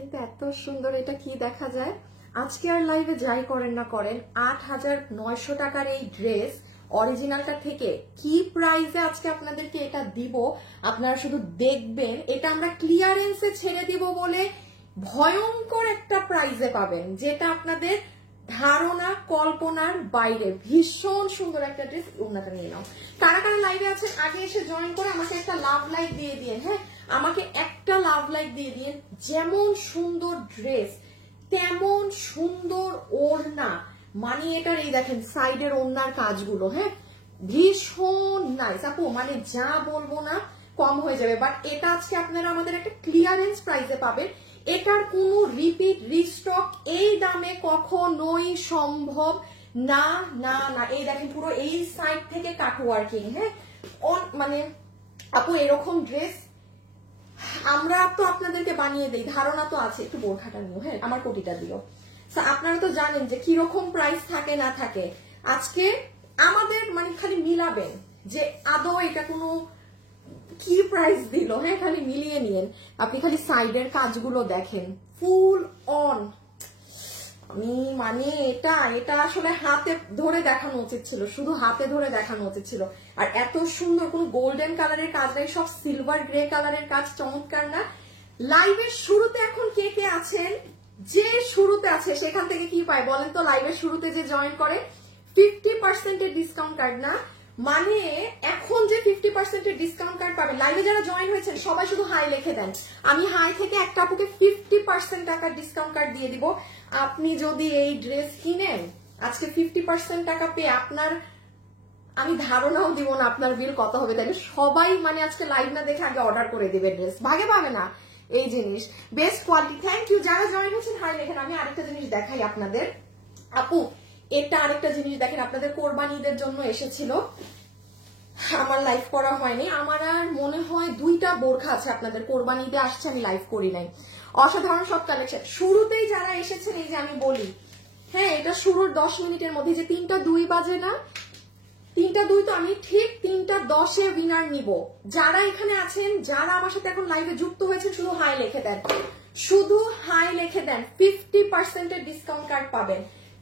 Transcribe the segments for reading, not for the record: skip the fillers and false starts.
কিন্তু এত সুন্দর, এটা কি দেখা যায়। আজকে আর লাইভে যাই করেন না করেন, 8,900 টাকার এই ড্রেস অরিজিনালটা থেকে কি প্রাইসে আজকে আপনাদেরকে এটা দিব, আপনারা শুধু দেখবেন। এটা আমরা ক্লিয়ারেন্সে ছেড়ে দিব বলে ভয়ঙ্কর একটা প্রাইসে পাবেন, যেটা আপনাদের ধারণা কল্পনার বাইরে। ভীষণ সুন্দর একটা ড্রেস। ওনাটা নিয়ে নাও। কারা কারা লাইভে আছেন আগে এসে জয়েন করে আমাকে একটা লাভ লাইক দিয়ে দিয়ে, হ্যাঁ আমাকে একটা লাভ লাইক দিয়ে দিয়ে। যেমন সুন্দর ড্রেস তেমন সুন্দর ওড়না, মানে এটার এই দেখেন সাইডের ওড়নার কাজগুলো, হ্যাঁ ভীষণ নাইস আপু, মানে যা বলবো না কম হয়ে যাবে। বাট এটা আজকে আপনারা আমাদের একটা ক্লিয়ারেন্স প্রাইসে পাবেন। এটার কোনো রিপিট রিস্টক এই দামে কখনোই সম্ভব না না না। এই দেখেন পুরো এই সাইড থেকে কাটওয়ার্কিং, হ্যাঁ মানে আপু এরকম ড্রেস আমরা তো আপনাদেরকে বানিয়ে দেই, ধারণা তো আছে। একটু বোরখাটা নিও, হ্যাঁ আমার কোটিটা দিও। আপনারা তো জানেন যে কিরকম প্রাইস থাকে না থাকে। আজকে আমাদের মানে খালি মিলাবেন যে আদৌ এটা কোনো কি প্রাইস দিল, হ্যাঁ খালি মিলিয়ে নিয়েন। আপনি খালি সাইডের কাজগুলো দেখেন ফুল অন। আমি মানে এটা এটা আসলে হাতে ধরে দেখানো উচিত ছিল, শুধু হাতে ধরে দেখানো উচিত ছিল। আর এত সুন্দর, কোনো গোল্ডেন কালারের কাজ নাই, সব সিলভার গ্রে কালারের কাজ। চমৎকার না? লাইভের শুরুতে এখন কে কে আছেন? যে শুরুতে আছে সেখান থেকে কি পায় বলেন তো? লাইভের শুরুতে যে জয়েন করে 50% এর ডিসকাউন্ট কার্ড না, মানে এখন যে 50% এর ডিসকাউন্ট কার্ড পাবেন। লাইভে যারা জয়েন হয়েছেন সবাই শুধু হাই লিখে দেন, আমি হাই থেকে একটা আপুকে 50% টাকার ডিসকাউন্ট কার্ড দিয়ে দিব। আপনি যদি এই ড্রেস কিনেন আজকে 50% টাকা পেয়ে আপনার, আমি ধারণাও দিব না আপনার বিল কত হবে। তাই সবাই মানে আজকে লাইভ না দেখে আগে অর্ডার করে দিবে, ড্রেস ভাগে পাবে না এই জিনিস। Best quality. থ্যাংক ইউ যারা জয়েন হচ্ছেন হাই লেখেন। আমি আরেকটা জিনিস দেখাই আপনাদের আপু, এটা আরেকটা জিনিস দেখেন, আপনাদের কোরবানি ঈদের জন্য এসেছিল, আমার লাইভ করা হয়নি। আমার আর মনে হয় 2টা বোরখা আছে আপনাদের, কোরবানি ঈদে আসছে আমি লাইভ করি নাই। অসাধারণ সব কালেকশন। শুরুতেই যারা এসেছেন, এই যে আমি বলি, হ্যাঁ এটা শুরুর 10 মিনিটের মধ্যে যে 3টা 2 বাজে না, 3টা 2 তো আমি ঠিক 3টা 10-এ উইনার নিব। যারা এখানে আছেন, যারা আমার সাথে এখন লাইভে যুক্ত হয়েছেন, শুধু হাই লিখে দেন, শুধু হাই লিখে দেন। 50% এর ডিসকাউন্ট কার্ড পাবেন,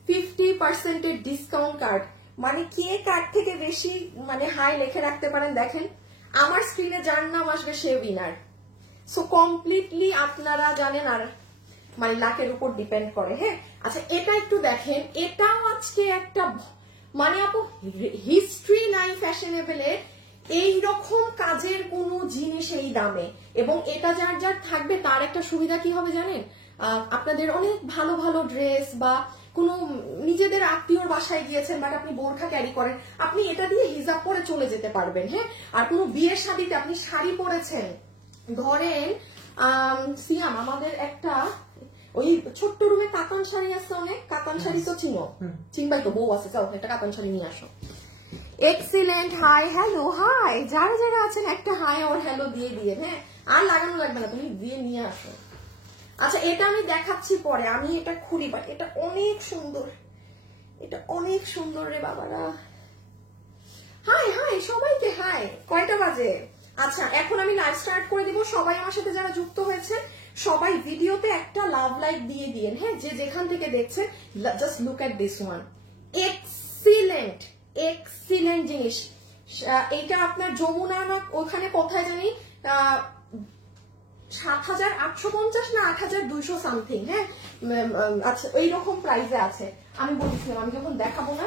50% এর ডিসকাউন্ট কার্ড। মানে কে কার্ড থেকে বেশি মানে হাই লিখে রাখতে পারেন দেখেন, আমার স্ক্রিনে যার নাম আসবে সে উইনার। সো কমপ্লিটলি আপনারা জানেন, আর মানে লাখের উপর ডিপেন্ড করে। হ্যাঁ আচ্ছা এটা একটু দেখেন, এটাও আজকে একটা মানে আপু হিস্ট্রি নাই ফ্যাশনেবলে এইরকম কাজের কোনো জিনিস এই দামে। এবং এটা যার যার থাকবে তার একটা সুবিধা কি হবে জানেন, আপনাদের অনেক ভালো ভালো ড্রেস বা কোনো নিজেদের আত্মীয়র বাসায় গিয়েছেন বাট আপনি বোরখা ক্যারি করেন, আপনি এটা দিয়ে হিজাব পরে চলে যেতে পারবেন। হ্যাঁ আর কোনো বিয়ের শাদীতে আপনি শাড়ি পরেছেন, ধরেন সিয়াম আমাদের একটা ওই ছোট্ট রুমে কাতান শাড়ি আছে, অনেক কাতান শাড়ি তো চিনো, চিনবাই তো, বউ আছে, যাও একটা কাতান শাড়ি নিয়ে আসো। এক্সিলেন্ট। হাই হ্যালো হাই যারা যারা আছেন একটা হাই আর হ্যালো দিয়ে দিয়ে, হ্যাঁ আর লাগানো লাগবে না, তুমি দিয়ে নিয়ে আসো। আচ্ছা এটা আমি দেখাচ্ছি পরে, আমি এটা খুলি, বাট এটা অনেক সুন্দর, এটা অনেক সুন্দর রে বাবারা। হাই হাই সবাইকে হাই। কয়টা বাজে? আচ্ছা এখন আমি লাইভ স্টার্ট করে দিব। সবাই আমার সাথে যারা যুক্ত হয়েছে সবাই ভিডিওতে একটা লাভ লাইক দিয়ে দিন, হ্যাঁ যে যেখান থেকে দেখছে। Just look at this one, excellent excellent জিনিস। এইটা আপনার যমুনা না ওখানে কোথায় জানি 7,850 না 8,200 সামথিং, হ্যাঁ আচ্ছা এইরকম প্রাইসে আছে। আমি বলছিলাম আমি যখন দেখাবো না,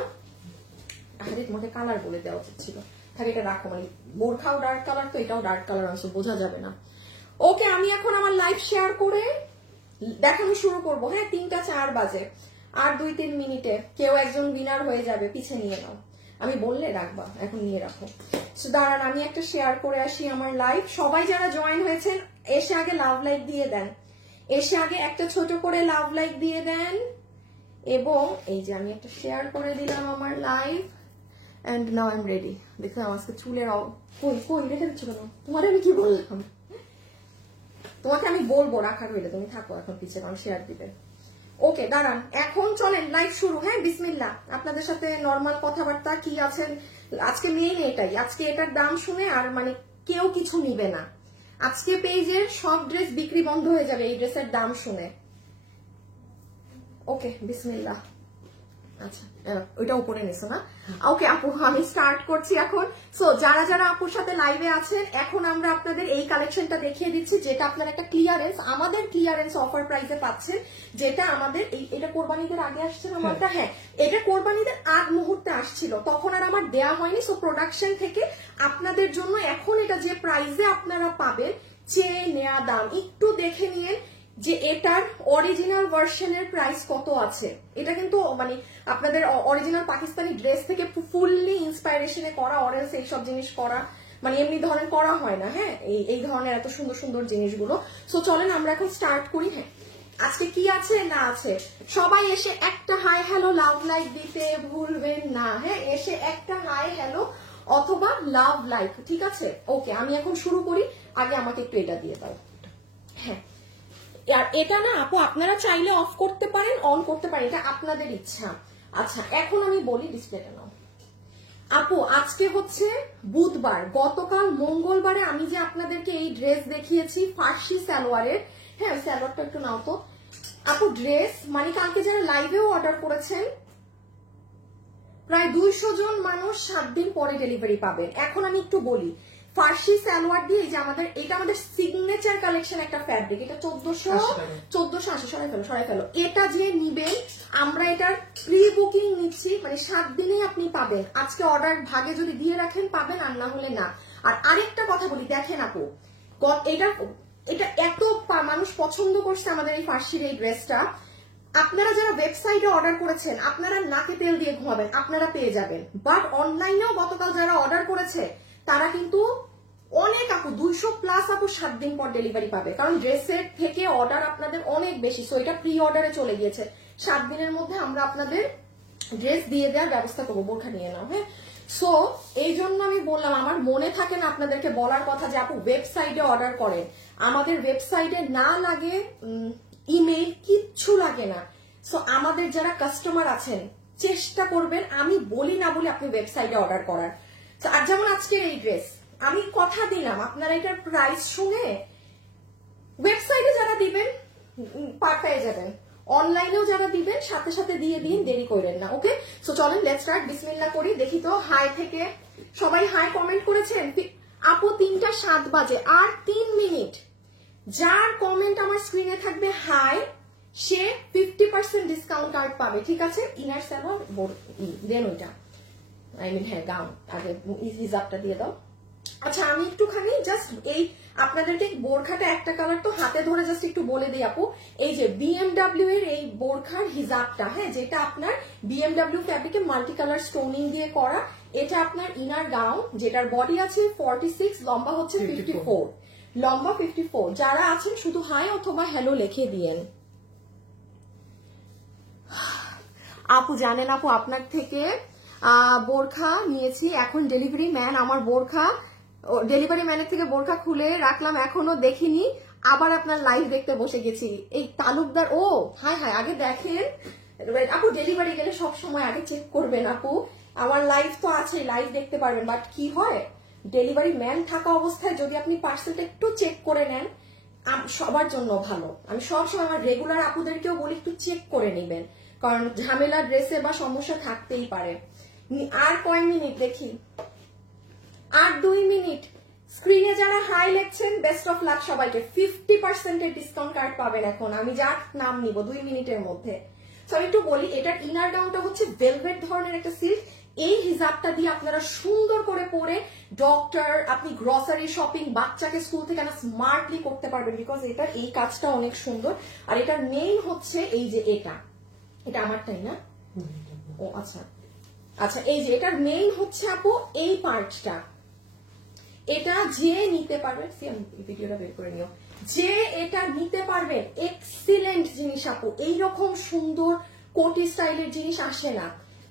আরে তোমাকে কালার বলে দেওয়া উচিত ছিল, তাহলে এটা রাখো, মানে বোরখাও ডার্ক কালার তো এটাও ডার্ক কালার আছে, বোঝা যাবে না। ওকে আমি এখন আমার লাইভ শেয়ার করে দেখানো শুরু করবো। হ্যাঁ 3টা 4 বাজে, আর 2-3 মিনিটে কেউ একজন উইনার হয়ে যাবে, পিছে নিয়ে নাও। আমি বললে রাখবা, এখন নিয়ে রাখো। দাঁড়ান আমি একটা শেয়ার করে আসি আমার লাইভ। সবাই যারা জয়েন হয়েছেন এসে আগে লাভ লাইক দিয়ে দেন, এসে আগে একটা ছোট করে লাভ লাইক দিয়ে দেন। এবং এই যে আমি একটা শেয়ার করে দিলাম আমার live, and now I am ready. দেখলাম আজকে চুলের কই কই রেখে দিচ্ছ কেন? তোমার আমি কি বললাম, তোমাকে আমি বলবো রাখার হইলে তুমি থাকো এখন পিছে, কারণ শেয়ার দিবে। ওকে দাঁড়ান এখন চলেন লাইভ শুরু। হ্যাঁ বিসমিল্লাহ, আপনাদের সাথে নর্মাল কথাবার্তা কি আছেন আজকে মেইন এটাই। আজকে এটার দাম শুনে আর মানে কেউ কিছু নিবে না, আজকে পেজের সব ড্রেস বিক্রি বন্ধ হয়ে যাবে এই ড্রেসের দাম শুনে। ওকে বিসমিল্লাহ। আচ্ছা ওইটা উপরে নিছো না? ওকে আপু আমি স্টার্ট করছি এখন। সো যারা যারা আপুর সাথে লাইভে আছেন, এখন আমরা আপনাদের এই কালেকশনটা দেখিয়ে দিচ্ছি, যেটা আপনার একটা ক্লিয়ারেন্স, আমাদের ক্লিয়ারেন্স অফার প্রাইসে পাচ্ছেন, যেটা আমাদের এটা কোরবানিদের আগে আসছে আমারটা। হ্যাঁ, এটা কোরবানিদের আগ মুহূর্তে আসছিল, তখন আর আমার দেয়া হয়নি। সো প্রোডাকশন থেকে আপনাদের জন্য এখন এটা যে প্রাইসে আপনারা পাবেন, চেয়ে নেওয়া দাম একটু দেখে নিয়ে যে এটার অরিজিনাল ভার্সনের প্রাইস কত আছে। এটা কিন্তু মানে আপনাদের অরিজিনাল পাকিস্তানি ড্রেস থেকে ফুললি ইন্সপাইরেশনে করা, অরেলস এইসব জিনিস করা মানে এমনি ধরনের করা হয় না। হ্যাঁ, এই ধরনের এত সুন্দর সুন্দর জিনিসগুলো। সো চলেন আমরা এখন স্টার্ট করি। হ্যাঁ, আজকে কি আছে না আছে, সবাই এসে একটা হাই হ্যালো লাভ লাইক দিতে ভুলবেন না। হ্যাঁ, এসে একটা হাই হ্যালো অথবা লাভ লাইক, ঠিক আছে? ওকে, আমি এখন শুরু করি। আগে আমাকে একটু এটা দিয়ে দাও। হ্যাঁ, আর এটা না আপু আপনারা চাইলে অফ করতে পারেন, অন করতে পারেন, এটা আপনাদের ইচ্ছা। আচ্ছা এখন আমি বলি, ডিসপ্লেটা নাও আপু। আজকে হচ্ছে বুধবার, গতকাল মঙ্গলবারে আমি যে আপনাদেরকে এই ড্রেস দেখিয়েছি ফার্সি সালোয়ারের, হ্যাঁ সালোয়ারটা একটু নাও তো আপু। ড্রেস মানে কালকে যারা লাইভেও অর্ডার করেছেন প্রায় 200 জন মানুষ 7 দিন পরে ডেলিভারি পাবেন। এখন আমি একটু বলি, ফার্সি সালোয়ার দিয়ে যে আমাদের এটা আমাদের সিগনেচার কালেকশন একটা ফ্যাব্রিক, এটা 1480 সরাই ফেলো। এটা যে নিবেন, আমরা এটার প্রি বুকিং নিচ্ছি, মানে 7 দিনেই আপনি পাবেন। আজকে অর্ডার ভাগে যদি দিয়ে রাখেন পাবেন, আর না হলে না। আর আরেকটা কথা বলি, দেখেন আপু এটা এত মানুষ পছন্দ করছে আমাদের এই ফার্সির এই ড্রেসটা। আপনারা যারা ওয়েবসাইটে অর্ডার করেছেন, আপনারা নাকে তেল দিয়ে ঘুমাবেন, আপনারা পেয়ে যাবেন। বাট অনলাইনেও গতকাল যারা অর্ডার করেছে তারা কিন্তু অনেক আপু 200+ আপু 7 দিন পর ডেলিভারি পাবে, কারণ ড্রেসের থেকে অর্ডার আপনাদের অনেক বেশি। সো এটা প্রি অর্ডারে চলে গিয়েছে। 7 দিনের মধ্যে আমরা আপনাদের ড্রেস দিয়ে দেওয়ার ব্যবস্থা করবো। বোরখা নিয়ে নাও। হ্যাঁ, সো এই জন্য আমি বললাম, আমার মনে থাকে না আপনাদেরকে বলার কথা যে আপু ওয়েবসাইটে অর্ডার করেন। আমাদের ওয়েবসাইটে না লাগে ইমেইল, কিচ্ছু লাগে না। সো আমাদের যারা কাস্টমার আছেন চেষ্টা করবেন, আমি বলি না বলি আপনি ওয়েবসাইটে অর্ডার করার। আর যেমন আজকের এই ড্রেস আমি কথা দিলাম, আপনারা এটার প্রাইস শুনে ওয়েবসাইটে যারা দিবেন পেয়ে যাবেন, অনলাইনেও যারা দিবেন সাথে সাথে দিয়ে দিন, দেরি করেন না। ওকে, সো চলেন লেটস স্টার্ট। বিসমিল্লাহ করি। দেখি তো হাই থেকে সবাই হাই কমেন্ট করেছেন আপু। 3টা 7 বাজে আর 3 মিনিট। যার কমেন্ট আমার স্ক্রিনে থাকবে হাই, সে 50% ডিসকাউন্ট কার্ড পাবে, ঠিক আছে? ইনার সালোয়ার দেন ওইটা, আই মিন হ্যাঁ গাউন, আগে হিজাবটা দিয়ে দাও। আচ্ছা আমি একটুখানি জাস্ট এই আপনাদেরকে বোরখাটা একটা কালার তো হাতে ধরে জাস্ট একটু বলে দিই আপু। এই যে BMW এর এই বোরখার হিজাবটা, হ্যাঁ, যেটা আপনার BMW ফ্যাব্রিকে মাল্টি কালার স্টোনিং দিয়ে করা, এটা আপনার ইনার গাউন, যেটার বডি আছে 46, লম্বা হচ্ছে 54, লম্বা 54। যারা আছেন শুধু হাই অথবা হ্যালো লিখে দিয়েন। আপু জানেন আপু, আপনার থেকে বোরখা নিয়েছি, এখন ডেলিভারি ম্যান আমার বোরখা, ডেলিভারি ম্যানের থেকে বোরখা খুলে রাখলাম, এখনো দেখিনি, আবার আপনার লাইভ দেখতে বসে গেছি। এই তালুকদার, ও হাই হাই, আগে দেখেন আপু, ডেলিভারি গেলে সব সময় আগে চেক করবেন আপু। আমার লাইভ তো আছে, লাইভ দেখতে পারবেন, বাট কি হয় ডেলিভারি ম্যান থাকা অবস্থায় যদি আপনি পার্সেলটা একটু চেক করে নেন, সবার জন্য ভালো। আমি সবসময় আমার রেগুলার আপুদেরকেও বলি একটু চেক করে নেবেন, কারণ ঝামেলা ড্রেসে বা সমস্যা থাকতেই পারে। আর কয় মিনিট দেখি, আর 2 মিনিট। স্ক্রিনে যারা হাই লিখছেন বেস্ট অফ লাক সবাইকে, 50% এর ডিসকাউন্ট কার্ড পাবেন এখন। আমি যার নাম নিব 2 মিনিটের মধ্যে। সো আমি একটু বলি, এটার ইনার গাউনটা হচ্ছে ভেলভেট ধরনের একটা সিল্ক। এই হিজাবটা দিয়ে আপনারা সুন্দর করে পরে ডক্টর, আপনি গ্রসারি শপিং, বাচ্চাকে স্কুল থেকে আনা স্মার্টলি করতে পারবেন, বিকজ এটার এই কাজটা অনেক সুন্দর। আর এটার মেইন হচ্ছে এই যে এটা আমারটাই না, ও আচ্ছা আচ্ছা, এই যে এটার মেইন হচ্ছে আপু এই পার্টটা, এটা যে নিতে পারবেন, ভিডিওটা বের করে নিও, যে এটা নিতে পারবেন এক্সিলেন্ট জিনিস আপু। এইরকম সুন্দর কোটি স্টাইলের জিনিস আসে না।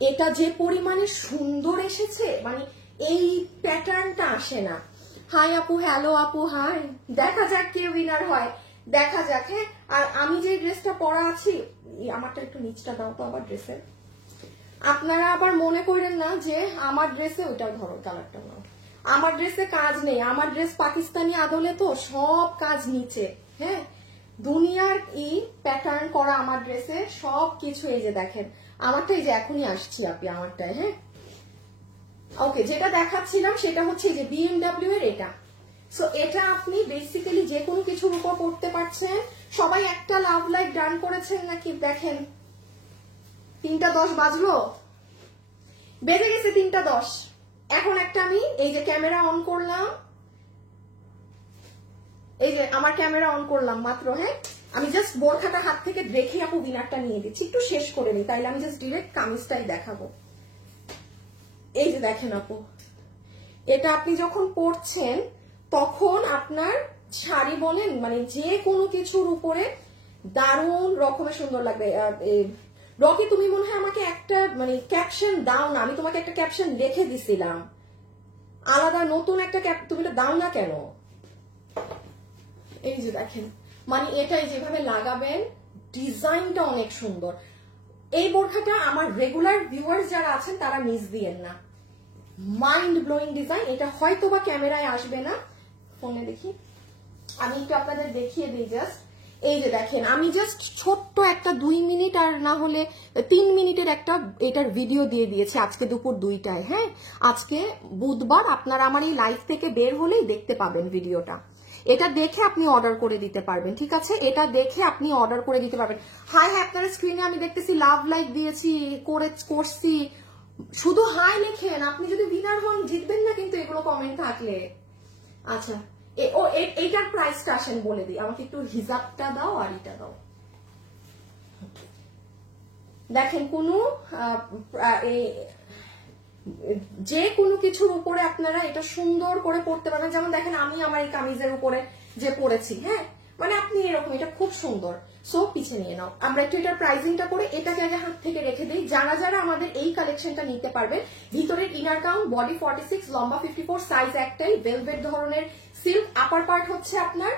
এটা যে পরিমাণে সুন্দর এসেছে, মানে এই প্যাটার্নটা আসে না। হাই আপু, হ্যালো আপু, হাই। দেখা যাক কে উইনার হয়, দেখা যাক। হ্যাঁ, আর আমি যে ড্রেসটা পরা আছি, আমারটা একটু নিচটা দাও তো আবার ড্রেসের। আপনারা আবার মনে করেন না যে আমার ড্রেসে ওইটা ধরো, কালারটা নাও। আমার ড্রেসে কাজ নেই, আমার ড্রেস পাকিস্তানি আদলে তো সব কাজ নিচে। হ্যাঁ, দুনিয়ার প্যাটার্ন করা আমার ড্রেসে সব কিছু। এই যে দেখেন আমারটা, এই যে এখনই আসছি আপনি আমারটায়। হ্যাঁ, ওকে, যেটা দেখাচ্ছিলাম সেটা হচ্ছে যে বিএমডব্লিউ এর এটা। সো এটা আপনি বেসিক্যালি যে কোনো কিছুর উপর পড়তে পারছেন। সবাই একটা লাভ লাইক ডান করেছেন নাকি? দেখেন 3:10 বাজলো, বেজে গেছে 3:10। এখন একটা আমি এই যে ক্যামেরা অন করলাম, এই যে আমার ক্যামেরা অন করলাম মাত্র। হ্যাঁ, আমি জাস্ট বোরখাটা হাত থেকে রেখে আপু উইনারটা নিয়ে দিচ্ছি, একটু শেষ করে নিই, তাইলে আমি জাস্ট ডিরেক্ট কামিজটাই দেখাবো। এই যে দেখেন আপু, এটা আপনি যখন পরছেন তখন আপনার শাড়ি বলেন মানে যে কোনো কিছুর উপরে দারুণ রকমের সুন্দর লাগবে। রকি, তুমি মনে হয় আমাকে একটা মানে ক্যাপশন দাও না, আমি তোমাকে একটা ক্যাপশন লিখে দিছিলাম আলাদা, নতুন একটা তুমি এটা দাও না কেন? এই যে দেখেন, মানে এটাই যেভাবে লাগাবেন, ডিজাইনটা অনেক সুন্দর। এই বোরখাটা আমার রেগুলার ভিউয়ার্স যারা আছেন তারা মিস দিয়েন না, মাইন্ড ব্লোয়িং ডিজাইন। এটা হয়তো বা ক্যামেরায় আসবে না, ফোনে দেখি, আমি একটু আপনাদের দেখিয়ে দিই জাস্ট। এই যে দেখেন, আমি জাস্ট ছোট্ট একটা 2 মিনিট আর না হলে 3 মিনিটের একটা এটার ভিডিও দিয়ে দিয়েছি আজকে দুপুর 2টায়। হ্যাঁ, আজকে বুধবার, আপনারা আমার এই লাইভ থেকে বের হলেই দেখতে পাবেন ভিডিওটা। এটা দেখে আপনি অর্ডার করে দিতে পারবেন, ঠিক আছে? এটা দেখে আপনি অর্ডার করে দিতে পারবেন। হাই হ্যাঁ, আপনার স্ক্রিনে আমি দেখতেছি লাভ লাইক দিয়েছি, করছি, শুধু হাই লেখেন। আপনি যদি উইনার হন জিতবেন না কিন্তু এগুলো কমেন্ট থাকলে। আচ্ছা, এইটার প্রাইসটা আসেন বলে দিই, আমাকে একটু হিজাবটা দাও আর এটা দাও। দেখেন কোনো যে কোনো কিছুর উপরে আপনারা এটা সুন্দর করে পড়তে পারবেন। যেমন দেখেন আমি আমার এই কামিজের উপরে যে পরেছি, হ্যাঁ, মানে আপনি এরকম, এটা খুব সুন্দর। সো পিছে নিয়ে নাও, আমরা একটু এটার প্রাইসিংটা করে এটাকে আগে হাত থেকে রেখে দিই। যারা যারা আমাদের এই কালেকশনটা নিতে পারবেন, ভিতরের ইনার কাউন্ট বডি 46, লম্বা 54, সাইজ একটাই, ভেলভেট ধরনের সিল্ক, আপার পার্ট হচ্ছে আপনার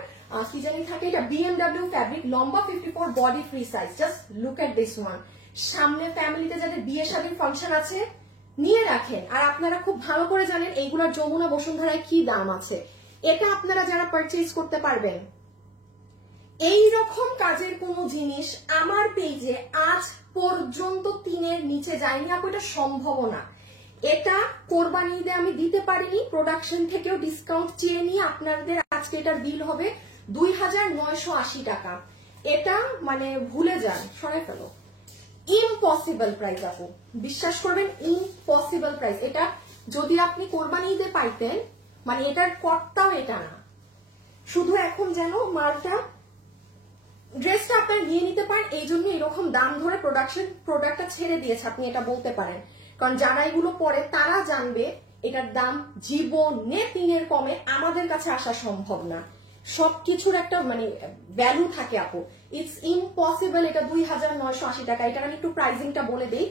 কি জানি থাকে, এটা বিএমডব্লিউ ফ্যাব্রিক, লম্বা 54, body free size. Just look at this one. সামনে ফ্যামিলিতে যাদের বিয়ে শাদীর ফাংশন আছে নিয়ে রাখেন। আর আপনারা খুব ভালো করে জানেন এইগুলোর যমুনা বসুন্ধরায় কি দাম আছে। এটা আপনারা যারা পারচেজ করতে পারবেন, এই রকম কাজের কোন জিনিস আমার পেজে আজ পর্যন্ত 3-এর নিচে যায়নি আপু, এটা সম্ভব না। এটা কোরবানি ঈদে আমি দিতে পারিনি, প্রোডাকশন থেকেও ডিসকাউন্ট চেয়ে নিয়ে আপনাদের আজকে এটার বিল হবে 2980 টাকা। এটা মানে ভুলে যান, সরাই ফেলো। ইম্পসিবল প্রাইস আপু, বিশ্বাস করবেন, ইম্পসিবল প্রাইস। এটা যদি আপনি কোরবানি ঈদে পাইতেন, মানে এটার কর্তাও এটা না। শুধু এখন যেন মালটা ড্রেসটা আপনারা নিয়ে নিতে পারেন, এই জন্য এরকম দাম ধরে প্রোডাক্টটা ছেড়ে দিয়েছে, আপনি এটা বলতে পারেন। কারণ যারা এগুলো পরে তারা জানবে এটার দাম জীবনে 3-এর কমে আমাদের কাছে আসা সম্ভব না। সবকিছুর একটা মানে ভ্যালু থাকে আপু, ইটস ইম্পসিবল। এটা 2980 টাকা। এটার আমি একটু প্রাইসিংটা বলে দিই।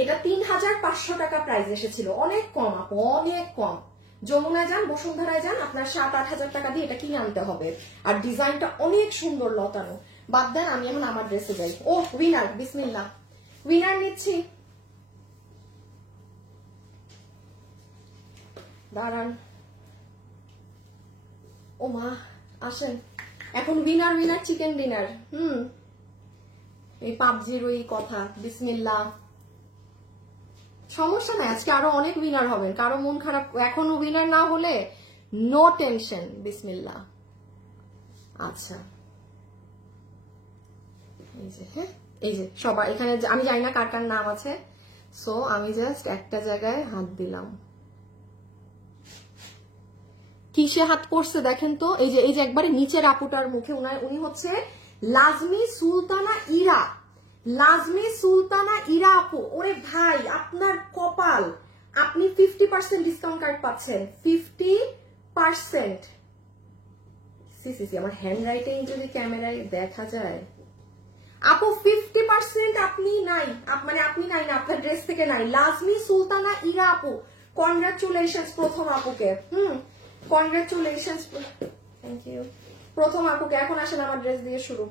এটা 3500 টাকা প্রাইস এসেছিল, অনেক কম আপু, অনেক কম। যমুনায় যান, বসুন্ধরায় যান, আপনার 7-8 হাজার টাকা দিয়ে এটা কিনে আনতে হবে। আর ডিজাইনটা অনেক সুন্দর লতানো। বাদ দেন, আমি এখন আমার ড্রেসে যাই। ও উইনার, বিসমিল্লাহ, উইনার নিচ্ছি, দাঁড়ান। ও মা, আসেন এখন উইনার, চিকেন ডিনার। এই পাবজির ওই কথা, বিসমিল্লাহ। সমস্যা নাই, আজকে আরো অনেক উইনার হবেন। কারো মন খারাপ এখনো উইনার না হলে নো টেনশন, বিসমিল্লাহ। আচ্ছা, এই যে, হ্যাঁ, এই যে সবাই এখানে, আমি জানি না কার কার নাম আছে, সো আমি জাস্ট একটা জায়গায় হাত দিলাম। কিসে হাত পড়ছে দেখেন তো, এই যে একবারে নিচের আপুটার মুখে, উনি হচ্ছে লাজমি সুলতানা ইরা। লাজমি সুলতানা ইরা আপু, ওরে ভাই আপনার কপাল, আপনি 50% ডিসকাউন্ট কার্ড পাচ্ছেন, 50%। আমার হ্যান্ড রাইটিং যদি ক্যামেরায় দেখা যায় আপু, 50% আপনি নাই, মানে আপনি নাই না, আপনার ড্রেস থেকে নাই। লাজমি সুলতানা ইরা আপু, কনগ্রাচুলেশনস প্রথম আপুকে। কনগ্রাচুলেশনস, থ্যাংক ইউ প্রথম আপুকে। এখন আসেন আমার ড্রেস দিয়ে শুরু।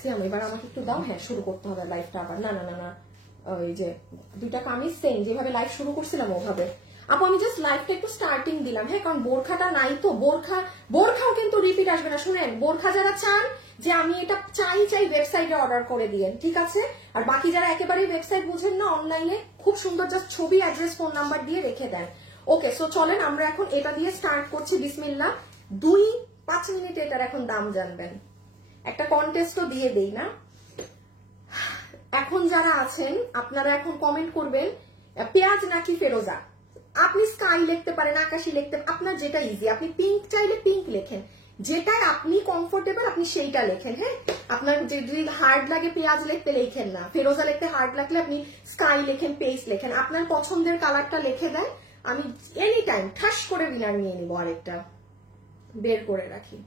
করছি আমি, এবার আমাকে একটু দাও। হ্যাঁ, শুরু করতে হবে লাইভটা আবার। না না না না, ওই যে দুইটা কামিজ সেম যেভাবে লাইভ শুরু করছিলাম ওভাবে। আপু আমি জাস্ট লাইভটা একটু স্টার্টিং দিলাম, হ্যাঁ, কারণ বোরখাটা নাই তো। বোরখাও কিন্তু রিপিট আসবে না। শুনেন, বোরখা যারা চান যে আমি এটা চাই ওয়েবসাইটে অর্ডার করে দিয়েন, ঠিক আছে? আর বাকি যারা একেবারেই ওয়েবসাইট বুঝেন না, অনলাইনে খুব সুন্দর জাস্ট ছবি, অ্যাড্রেস, ফোন নাম্বার দিয়ে রেখে দেন। ওকে, সো চলেন আমরা এখন এটা দিয়ে স্টার্ট করছি। বিসমিল্লাহ। 2-5 মিনিট এটার এখন দাম জানবেন। একটা কন্টেস্টও দিয়ে দেই না। এখন যারা আছেন আপনারা এখন কমেন্ট করবেন পেঁয়াজ নাকি ফেরোজা। আপনি স্কাই লিখতে পারেন, আকাশি লিখতে, আপনার যেটা ইজি। আপনি পিঙ্ক চাইলে পিঙ্ক লেখেন, যেটাই আপনি কমফোর্টেবল আপনি সেইটা লেখেন। হ্যাঁ, আপনার যদি হার্ড লাগে পেঁয়াজ লিখতে লেখেন না, ফেরোজা লিখতে হার্ড লাগলে আপনি স্কাই লেখেন, পেস্ট লেখেন, আপনার পছন্দের কালারটা লিখে দেন। আমি এনি টাইম ঠাস করে উইনার নিয়ে নিব। আরেকটা বের করে রাখি।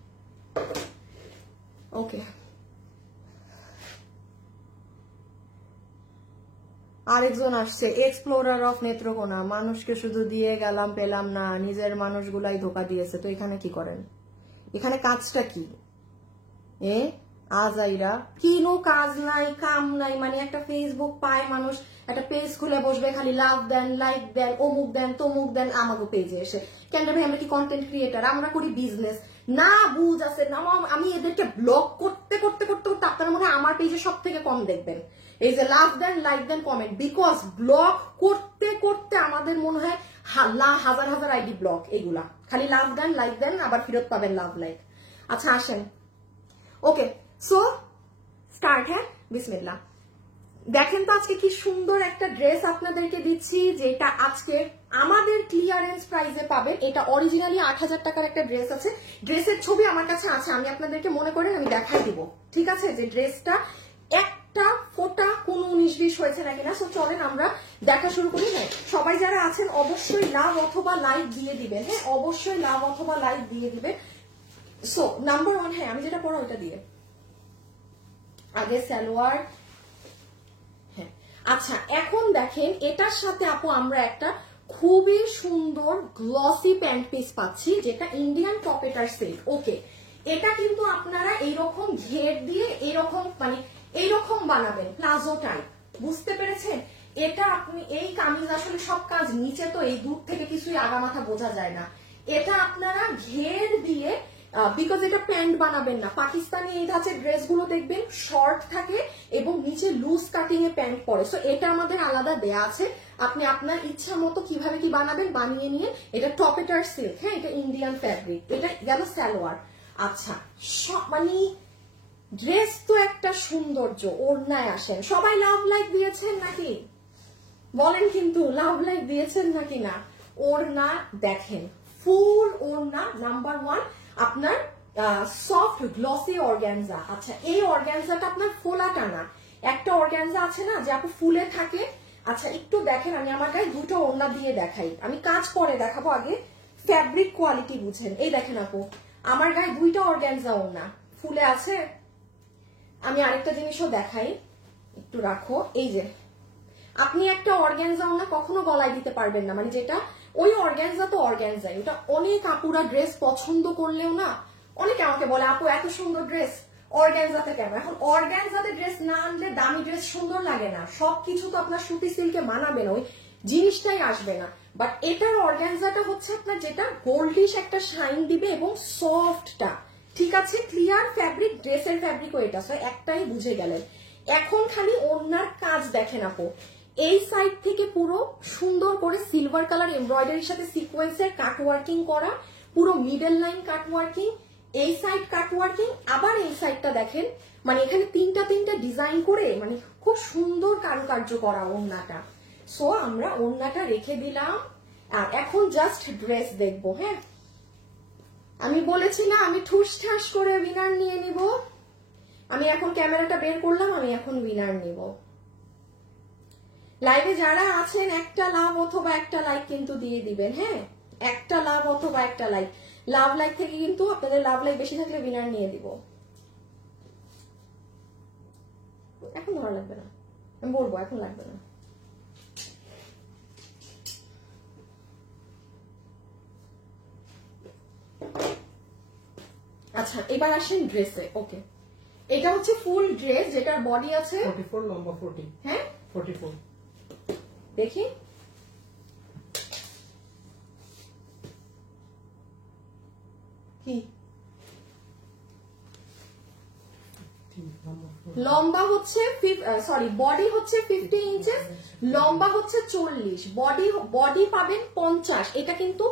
ওকে, আরেকজন আসছে, এক্সপ্লোরার অফ নেত্রকোনা। মানুষকে শুধু দিয়ে গেলাম, পেলাম না, নিজের মানুষগুলাই ধোকা দিয়েছে। তো এখানে কি করেন? এখানে কাজটা কি? আজাইরা কিনো কাজ নাই, কাম নাই, মানে একটা ফেসবুক পায় মানুষ, একটা পেজ খুলে বসবে, খালি লাভ দেন, লাইক দেন, অমুক দেন, তমুক দেন আমাকে পেজে এসে। কেন ভাই, আমরা কি কন্টেন্ট ক্রিয়েটার? আমরা করি বিজনেস না? বুঝ আছে না? আমি এদেরকে ব্লক করতে করতে করতে করতে আপনারা মনে হয় আমার পেজে সব থেকে কম দেখবেন এই যে লাভ দেন, লাইক দেন, কমেন্ট। বিকজ ব্লক করতে করতে আমাদের মনে হয় হাজার হাজার আইডি ব্লক। এগুলা খালি লাভ দেন, লাইক দেন, আবার ফেরত পাবেন লাভ লাইক। আচ্ছা আসেন, ওকে, সো স্টার্ট। হ্যাঁ, বিসমিল্লাহ। দেখেন তো আজকে কি সুন্দর একটা ড্রেস আপনাদেরকে দিচ্ছি, যেটা আজকে আমাদের ক্লিয়ারেন্স প্রাইসে পাবেন। এটা অরিজিনালি 8,000 টাকার একটা ড্রেস আছে। ড্রেসের ছবি আমার কাছে আছে, আমি আপনাদেরকে মনে করেন আমি দেখাই দিব, ঠিক আছে? যে ড্রেসটা একটা ফোটা কোন 19-20 হয়েছে নাকি না। সো চলেন আমরা দেখা শুরু করি। হ্যাঁ, সবাই যারা আছেন অবশ্যই লাভ অথবা লাইক দিয়ে দিবেন। হ্যাঁ, অবশ্যই লাভ অথবা লাইক দিয়ে দিবেন। সো নাম্বার 1, হ্যাঁ আমি যেটা পড়া ওইটা দিয়ে আগে সালোয়ার। হ্যাঁ, আচ্ছা এখন দেখেন এটার সাথে আপু আমরা একটা খুবই সুন্দর গ্লসি প্যান্ট পিস পাচ্ছি, যেটা ইন্ডিয়ান পকেটার সিল্ক। ওকে, এটা কিন্তু আপনারা এইরকম ঘের দিয়ে এইরকম মানে এইরকম বানাবেন, প্লাজো টাইপ। বুঝতে পেরেছেন? এটা আপনি এই কামিজ আসলে সব কাজ নিচে, তো এই দূর থেকে কিছুই আগামাথা বোঝা যায় না। এটা আপনারা ঘের দিয়ে, বিকজ এটা প্যান্ট বানাবেন না। পাকিস্তানি এই ধাঁচের ড্রেসগুলো দেখবেন শর্ট থাকে এবং নিচে লুজ কাটিং এ প্যান্ট পরে। সো এটা আমাদের আলাদা দেয়া আছে, আপনি আপনার ইচ্ছা মতো কিভাবে কি বানাবেন বানিয়ে নিয়ে। এটা টপেটার সিল্ক, হ্যাঁ, এটা ইন্ডিয়ান ফ্যাব্রিক। এটা গেল সালোয়ার। আচ্ছা, মানে ড্রেস তো একটা সৌন্দর্য। ওড়নায় আসেন, সবাই লাভ লাইক দিয়েছেন নাকি বলেন কিন্তু? লাভ লাইক দিয়েছেন নাকি না? ওড়না দেখেন, ফুল ওড়না। নাম্বার 1 আপনার সফট গ্লসি অর্গানজা। আচ্ছা, এই অর্গানজাটা আপনার ফোলা টানা। একটা অর্গানজা আছে না যে আপু ফুলে থাকে। আচ্ছা একটু দেখেন, আমি আমার গায়ে দুটো ওড়না দিয়ে দেখাই, আমি কাজ পরে দেখাবো, আগে ফ্যাব্রিক কোয়ালিটি বুঝেন। এই দেখেন আপু, আমার গায়ে দুইটা অর্গানজা ওড়না ফুলে আছে। আমি আরেকটা জিনিসও দেখাই, একটু রাখো। এই যে আপনি একটা অর্গানজা ওড়না কখনো গলায় দিতে পারবেন না, মানে যেটা ওই অর্গানজা তো অর্গানজাই। ওটা অনেক আপুরা ড্রেস পছন্দ করলেও না, অনেকে আমাকে বলে আপু এত সুন্দর ড্রেস অর্গানজাতে কেন? এখন অর্গানজাতে ড্রেস না আনলে দামি ড্রেস সুন্দর লাগে না। সবকিছু তো আপনার সুতি সিল্কে মানাবে না, ওই জিনিসটাই আসবে না। বাট এটার অর্গানজাটা হচ্ছে আপনার যেটা গোল্ডিশ একটা শাইন দিবে এবং সফটটা, ঠিক আছে? ক্লিয়ার ফ্যাব্রিক, ড্রেসের ফ্যাব্রিকও এটা। সো একটাই বুঝে গেলেন। এখন খালি ওড়নার কাজ দেখেন আপু, এই সাইড থেকে পুরো সুন্দর করে সিলভার কালার এমব্রয়ডারির সাথে সিকোয়েন্সের কাট ওয়ার্কিং করা, পুরো মিডল লাইন কাট ওয়ার্কিং, এই সাইড কাট ওয়ার্কিং, আবার এই সাইডটা দেখেন, মানে এখানে তিনটা ডিজাইন করে মানে খুব সুন্দর কারুকার্য করা ওড়নাটা। সো আমরা ওড়নাটা রেখে দিলাম, আর এখন জাস্ট ড্রেস দেখবো। হ্যাঁ, আমি বলেছি না আমি ঠুস ঠাস করে উইনার নিয়ে নিব। আমি এখন ক্যামেরাটা বের করলাম, আমি এখন উইনার নিব। লাইভে যারা আছেন একটা লাভ অথবা একটা লাইক কিন্তু দিয়ে দিবেন। হ্যাঁ, একটা লাভ অথবা একটা লাইক। লাভ লাইক থেকে কিন্তু আপনাদের লাভ লাইক বেশি থাকলে উইনার নিয়ে দিব। এখন ধরা লাগবে না, আমি বলবো এখন লাগবে না। আচ্ছা এবার আসেন ড্রেসে। ওকে, এটা হচ্ছে ফুল ড্রেস যেটার বডি আছে 44, লম্বা 40। হ্যাঁ 44। দেখি কি লম্বা হচ্ছে সরি বডি হচ্ছে 50 ইঞ্চেস, লম্বা হচ্ছে 40, বডি পাবেন 50। এটা কিন্তু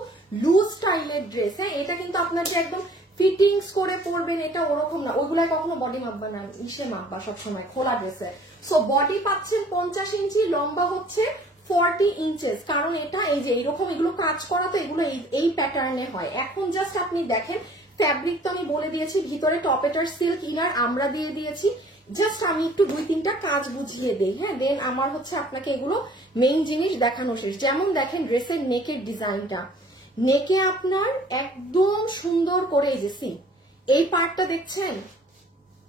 লুজ স্টাইলের ড্রেস, হ্যাঁ এটা কিন্তু আপনার যে একদম ফিটিংস করে পরবেন এটা ওরকম না, ওইগুলাই কখনো বডি মাপবা না, ইসে মাপবা সবসময় খোলা ড্রেসে। সো বডি পাচ্ছেন 50 ইঞ্চি, লম্বা হচ্ছে 40 ইঞ্চেস। কারণ এটা এই যে এরকম এগুলো কাজ করা তো এগুলো এই প্যাটার্নে হয়। এখন জাস্ট আপনি দেখেন ফ্যাব্রিক তো আমি বলে দিয়েছি, ভিতরে টপেটার সিল্ক ইনার আমরা দিয়ে দিয়েছি। জাস্ট আমি একটু 2-3টা কাজ বুঝিয়ে দেই, হ্যাঁ দেন আমার হচ্ছে আপনাকে এগুলো মেইন জিনিস দেখানো শেষ। যেমন দেখেন ড্রেসের নেকের ডিজাইনটা, নেকে আপনার একদম সুন্দর করে এই যে সি এই পার্টটা দেখছেন,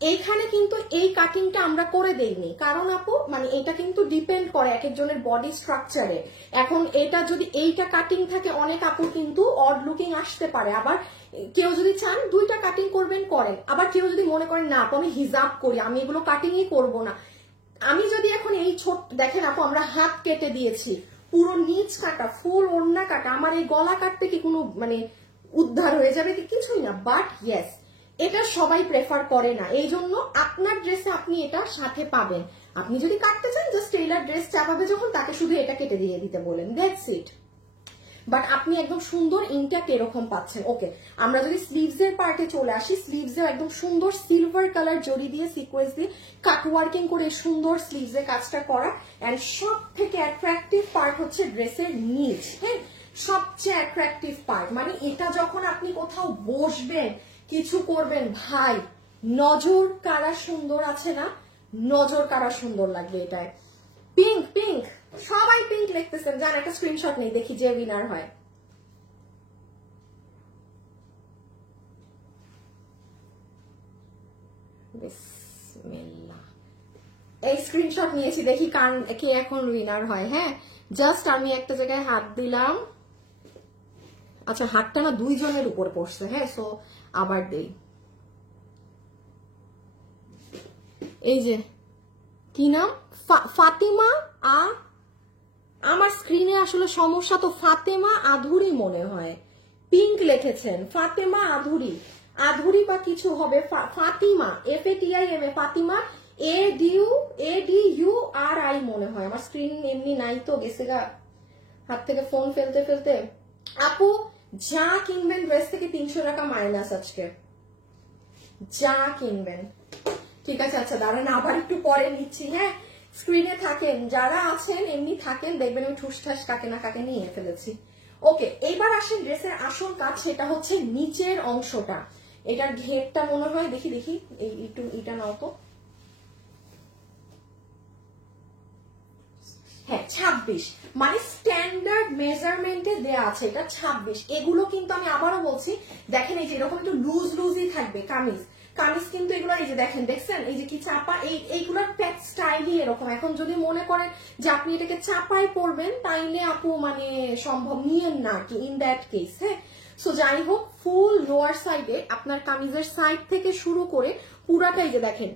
এইখানে কিন্তু এই কাটিংটা আমরা করে দেইনি, কারণ আপু মানে এটা কিন্তু ডিপেন্ড করে এক একজনের বডি স্ট্রাকচারে। এখন এটা যদি এইটা কাটিং থাকে অনেক আপুর কিন্তু অড লুকিং আসতে পারে। আবার কেউ যদি চান 2টা কাটিং করবেন করেন, আবার কেউ যদি মনে করেন না আপু আমি হিজাব করি আমি এগুলো কাটিংই করব না। আমি যদি এখন এই ছোট দেখেন আপু আমরা হাত কেটে দিয়েছি, পুরো নিচ কাটা ফুল ওড়না কাটা, আমার এই গলা কাটতে কি কোনো মানে উদ্ধার হয়ে যাবে কি? কিছুই না। বাট ইয়েস এটা সবাই প্রেফার করে না, এই জন্য আপনার ড্রেসে আপনি এটা সাথে পাবেন। আপনি যদি কাটতে চান জাস্ট টেইলার ড্রেস চাপাবে যখন তাকে শুধু এটা কেটে দিয়ে দিতে বলেন, দ্যাটস ইট। বাট আপনি একদম সুন্দর ইনট্যাক্ট এরকম পাচ্ছেন। ওকে আমরা যদি স্লিভস এর পার্টে চলে আসি, স্লিভস এর একদম সুন্দর সিলভার কালার জড়ি দিয়ে সিকোয়েন্স দিয়ে কাট ওয়ার্কিং করে সুন্দর স্লিভস এর কাজটা করা। এন্ড সব থেকে অ্যাট্রাকটিভ পার্ট হচ্ছে ড্রেসের নিচ, হ্যাঁ সবচেয়ে অ্যাট্রাকটিভ পার্ট। মানে এটা যখন আপনি কোথাও বসবেন কিছু করবেন ভাই নজর কারা সুন্দর আছে না, নজর কারা সুন্দর লাগবে এটায়। পিঙ্ক পিঙ্ক সবাই পিঙ্ক লিখতেছেন, জান একটা স্ক্রিনশট নেই দেখি যে উইনার হয়। বিসমিল্লাহ এই স্ক্রিনশট নিয়েছি, দেখি কার কে এখন উইনার হয়। হ্যাঁ জাস্ট আমি একটা জায়গায় হাত দিলাম, আচ্ছা হাতটা না 2 জনের উপর পড়ছে, হ্যাঁ সো আবার দেই। এই যে কি নাম ফাতিমা আমার স্ক্রিনে আসলে সমস্যা তো, ফাতেমা আধুরি মনে হয়, পিঙ্ক লিখেছেন ফাতেমা আধুরি, আধুরি বা কিছু হবে, ফাতিমা FATIMA ফাতিমা ADURI মনে হয়। আমার স্ক্রিন এমনি নাই তো, গেছে গা হাত থেকে ফোন ফেলতে ফেলতে। আপু যা কিনবেন ড্রেস থেকে 300 টাকা মাইনাস আজকে, যা কিনবেন। ঠিক আছে আচ্ছা দাঁড়ান আবার একটু পরে নিচ্ছি। হ্যাঁ স্ক্রিনে থাকেন যারা আছেন এমনি থাকেন, দেখবেন আমি ঠুসঠাস কাকে না কাকে নিয়ে ফেলেছি। ওকে এইবার আসেন ড্রেসের আসল কাজ, সেটা হচ্ছে নিচের অংশটা। এটার ঘেরটা মনে হয় দেখি দেখি একটু এটা নাও তো, হ্যাঁ 26 মানে স্ট্যান্ডার্ড মেজারমেন্টে দেয়া আছে, এটা 26। এগুলো কিন্তু আমি আবারও বলছি দেখেন এই যে এরকম একটু লুজ লুজই থাকবে কামিজ, কামিজ কিন্তু এগুলো এই যে দেখেন দেখছেন এই যে কি চাপা, এইগুলোর প্যাচ স্টাইলই এরকম। এখন যদি মনে করেন যে আপনি এটাকে চাপায় পরবেন তাইলে আপু মানে সম্ভব নিয়েন না কি ইন দ্যাট কেস। হ্যাঁ সো যাই হোক ফুল লোয়ার সাইডে আপনার কামিজের সাইড থেকে শুরু করে পুরাটাই যে দেখেন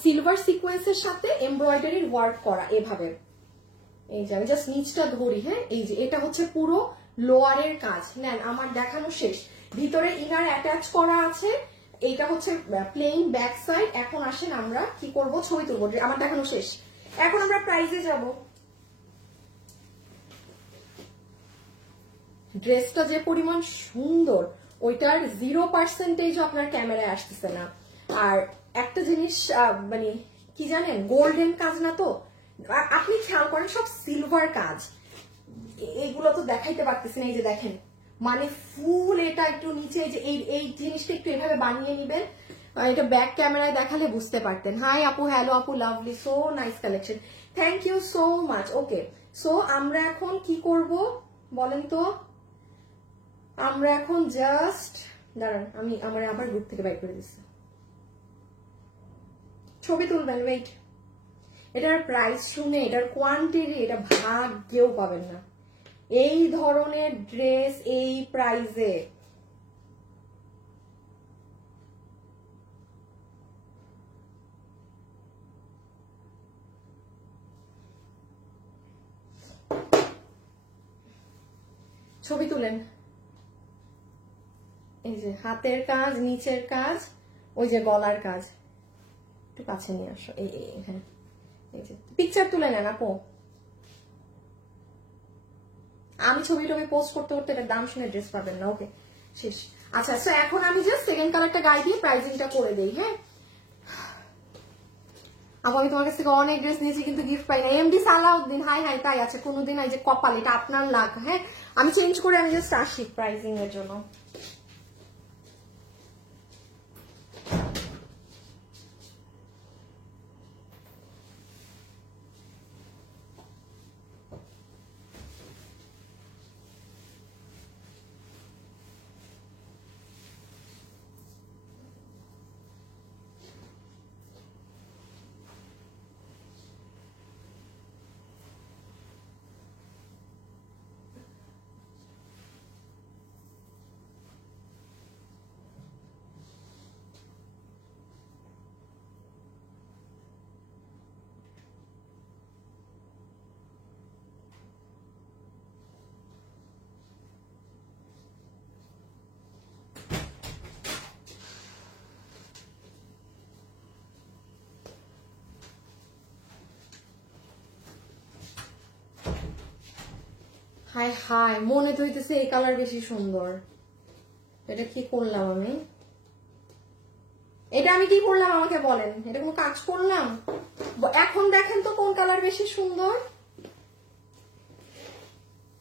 সিলভার সিকোয়েন্সের সাথে এমব্রয়ডারির ওয়ার্ক করা এভাবে। এই যে আমি জাস্ট নিচটা ধরি, হ্যাঁ এই যে এটা হচ্ছে পুরো লোয়ারের কাজ। নেন আমার দেখানো শেষ, ভিতরে ইনার অ্যাটাচ করা আছে, এইটা হচ্ছে প্লেন ব্যাক সাইড। এখন আসেন আমরা কি করব, ছবি তুলবো, আমার দেখানো শেষ। এখন আমরা প্রাইজে যাব। ড্রেসটা যে পরিমাণ সুন্দর ওইটার 0% আপনার ক্যামেরায় আসতেছে না। আর একটা জিনিস মানে কি জানেন, গোল্ডেন কাজ না তো, আপনি খেয়াল করেন সব সিলভার কাজ, এইগুলো তো দেখাইতে পারতেছেন। এই যে দেখেন মানে ফুল এটা একটু নিচে যে এই জিনিসটা একটু এভাবে বানিয়ে নিবেন, এটা ব্যাক ক্যামেরায় দেখালে বুঝতে পারতেন। হাই আপু, হ্যালো আপু, lovely, so nice collection, thank you so much. Okay so আমরা এখন কি করব বলেন তো, আমরা এখন জাস্ট দাঁড়ান আমি আমার আবার গ্রুপ থেকে বাইর করে দিচ্ছি, ছবি তুলবেন, ওয়েট। এটার প্রাইস শুনে এটার কোয়ান্টিটি এটা ভাগ্যেও পাবেন না, এই ধরনের ড্রেস এই প্রাইসে। ছবি তুলেন। এই যে হাতের কাজ, নিচের কাজ, ওই যে গলার কাজ, একটু কাছে নিয়ে আসো। এখানে এই যে পিকচার তুলে নেন আপু। আমি ছবি টবি পোস্ট করতে করতে এটার দাম শুনে ড্রেস পাবেন না। ওকে শেষ। আচ্ছা তো এখন আমি জাস্ট সেকেন্ড কালারটা গায়ে দিয়ে প্রাইজিংটা করে দেই। হ্যাঁ আপু আমি তোমার কাছ থেকে অনেক ড্রেস নিয়েছি কিন্তু গিফট পাই না। এমডি সালাউদ্দিন, হাই হাই, তাই আছে কোনোদিন। এই যে কপাল, এটা আপনার লাগ। হ্যাঁ আমি চেঞ্জ করে আমি জাস্ট আসি প্রাইজিং এর জন্য। হাই হাই, মনে তো হইতেছে এই কালার বেশি সুন্দর। এটা কি করলাম আমি? এটা আমি কি করলাম আমাকে বলেন? এটা কোনো কাজ করলাম? এখন দেখেন তো কোন কালার বেশি সুন্দর।